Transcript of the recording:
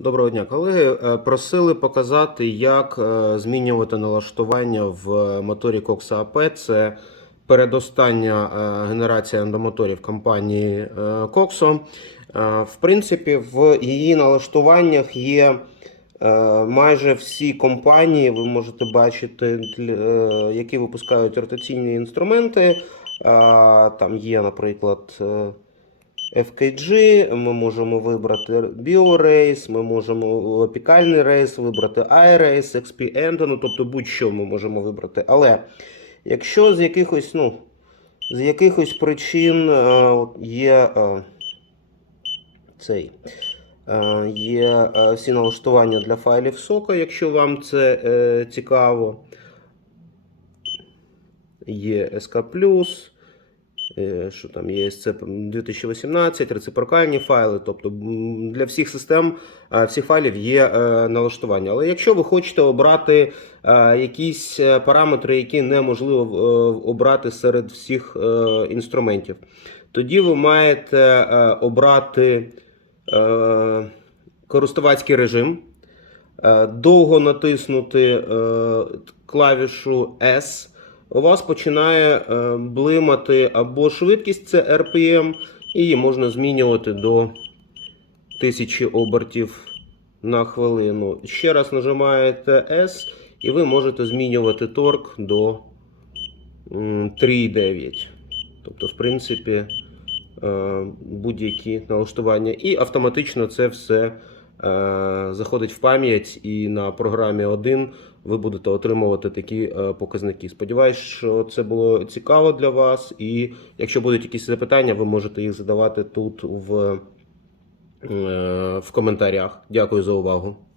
Доброго дня, колеги. Е, просили показати, як е, змінювати налаштування в е, моторі Кокса АП. Це передостання генерація ендомоторів компанії Cox. В принципі, в її налаштуваннях є майже всі компанії, ви можете бачити, які випускають ротаційні інструменти. Там є, наприклад, FKG, ми можемо вибрати BioRace, ми можемо опікальний е, рейс, вибрати iRace, XP Endo, ну тобто будь-що ми можемо вибрати. Але якщо з якихось ну, з якихось причин е, є е, цей, є всі налаштування для файлів сока, якщо вам це цікаво, є SK. Е, що там є це 2018, реципрокальні файли. Тобто для всіх систем, е, всіх файлів є е, налаштування. Але якщо ви хочете обрати якісь параметри, які неможливо обрати серед всіх інструментів, тоді ви маєте обрати користувацький режим. Довго натиснути клавішу S, у вас починає е, блимати або швидкість, це RPM, і її можна змінювати до 1000 обертів на хвилину. Ще раз нажимаєте S, і ви можете змінювати торк до 3,9. Тобто, в принципі, е, будь-які налаштування. І автоматично це все. Е, заходить в пам'ять, і на програмі 1 ви будете отримувати такі е, показники. Сподіваюсь, що це було цікаво для вас. І якщо будуть якісь запитання, ви можете їх задавати тут в, е, в коментарях. Дякую за увагу.